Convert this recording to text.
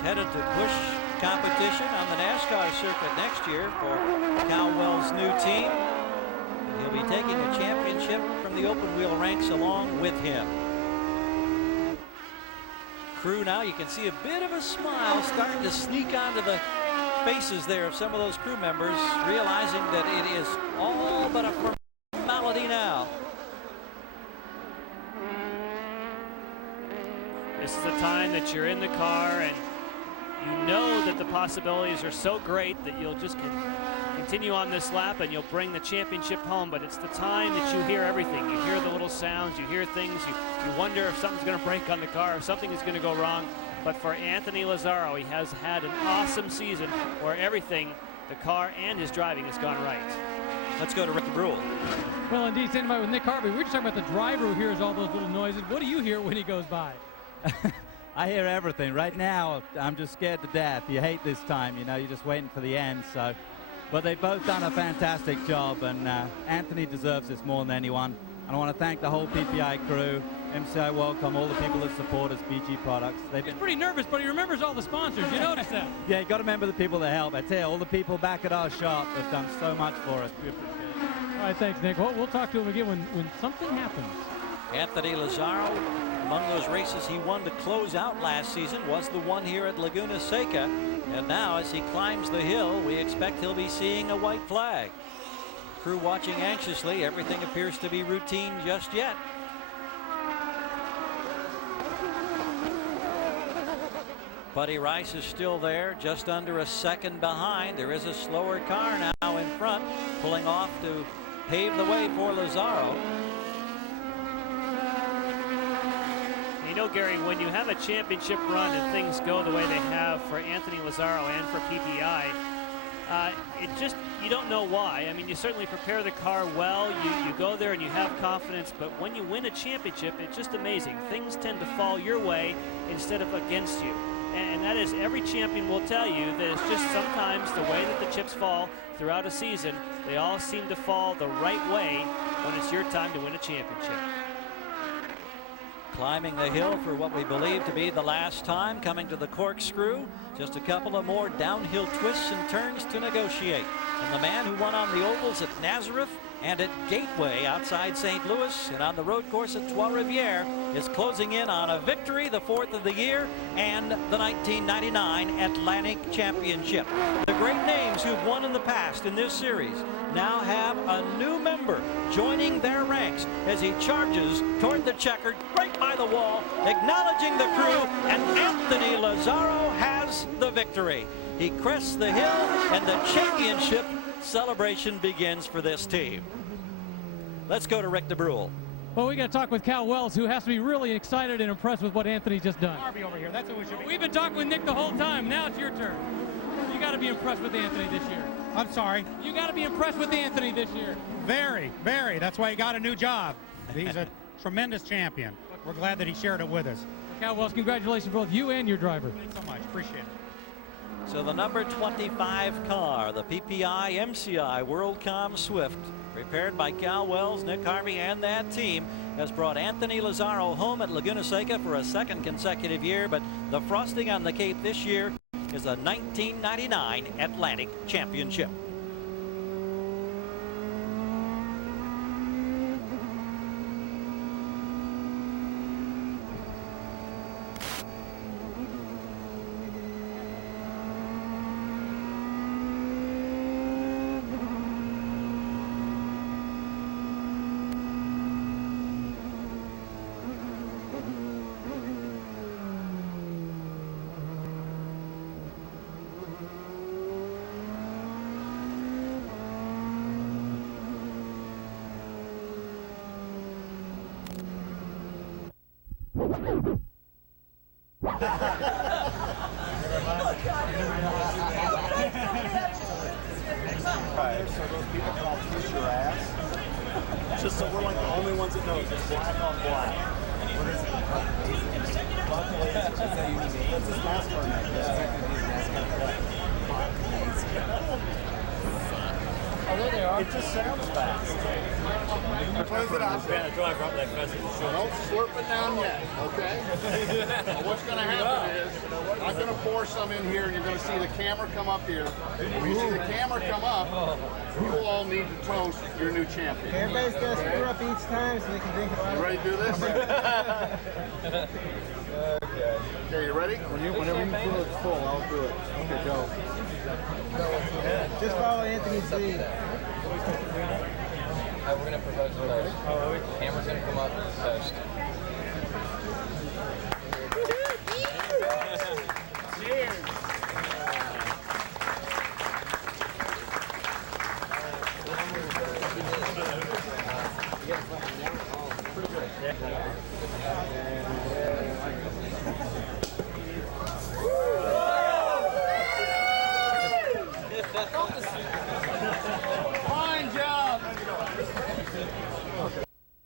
headed to push competition on the NASCAR circuit next year for Cowell's new team. He'll be taking a championship from the open wheel ranks along with him. Crew now, you can see a bit of a smile starting to sneak onto the faces there of some of those crew members, realizing that it is all but a formality now. This is the time that you're in the car and you know that the possibilities are so great that you'll just continue on this lap and you'll bring the championship home. But it's the time that you hear everything. You hear the little sounds, you hear things, you wonder if something's going to break on the car, if something is going to go wrong. But for Anthony Lazzaro, he has had an awesome season where everything, the car and his driving, has gone right. Let's go to Rick Brule. Well, indeed, standing by with Nick Harvey. We're just talking about the driver who hears all those little noises. What do you hear when he goes by? I hear everything. Right now, I'm just scared to death. You hate this time, you know, you're just waiting for the end. So, but they've both done a fantastic job, and Anthony deserves this more than anyone. And I want to thank the whole PPI crew, MCI Welcome, all the people that support us, BG Products. He's pretty nervous, but he remembers all the sponsors. You notice that? Yeah, you got to remember the people that help. I tell you, all the people back at our shop have done so much for us. We appreciate it. All right, thanks, Nick. Well, we'll talk to him again when something happens. Anthony Lazzaro, among those races he won to close out last season, was the one here at Laguna Seca. And now, as he climbs the hill, we expect he'll be seeing a white flag. Crew watching anxiously. Everything appears to be routine just yet. Buddy Rice is still there, just under a second behind. There is a slower car now in front, pulling off to pave the way for Lazzaro. You know, Gary, when you have a championship run and things go the way they have for Anthony Lazzaro and for PPI, you don't know why. I mean, you certainly prepare the car well, you go there and you have confidence, but when you win a championship, it's just amazing. Things tend to fall your way instead of against you. And that is, every champion will tell you that it's just sometimes the way that the chips fall throughout a season, they all seem to fall the right way when it's your time to win a championship. Climbing the hill for what we believe to be the last time, coming to the corkscrew. Just a couple of more downhill twists and turns to negotiate. And the man who won on the ovals at Nazareth and at Gateway outside St. Louis and on the road course at Trois Rivières is closing in on a victory, the fourth of the year, and the 1999 Atlantic Championship. The great names who've won in the past in this series now have a new member joining their ranks as he charges toward the checkered right by the wall, acknowledging the crew, and Anthony Lazzaro has the victory. He crests the hill and the championship celebration begins for this team. Let's go to Rick DeBrule. Well, we got to talk with Cal Wells, who has to be really excited and impressed with what Anthony's just done. Harvey over here. That's what we should be. We've been talking with Nick the whole time. Now it's your turn. You got to be impressed with Anthony this year. I'm sorry. You got to be impressed with Anthony this year. Very, very. That's why he got a new job. He's a tremendous champion. We're glad that he shared it with us. Cal Wells, congratulations both you and your driver. Thanks so much. Appreciate it. So the number 25 car, the PPI MCI WorldCom Swift, prepared by Cal Wells, Nick Harvey, and that team, has brought Anthony Lazzaro home at Laguna Seca for a second consecutive year. But the frosting on the cake this year is a 1999 Atlantic Championship. So those people call push your ass. Just so we're like the only ones that know it's just black on black. What is it? That's his NASCAR name. Oh, there they are. It just sounds fast. Close it out. Trying to drive up that festival. Don't slurp it down yet, okay? What's going to happen is I'm going to pour pour some in here, and you're going to see the camera come up here. When you see the camera come up, you all need to toast your new champion. Everybody's got to stir up each time so we can drink a lot. You ready to do this? Okay, you ready? Whenever you feel it's full, I'll do it. Okay, go. Just follow Anthony's lead. We're going to propose a toast. Camera's going to come up, toast.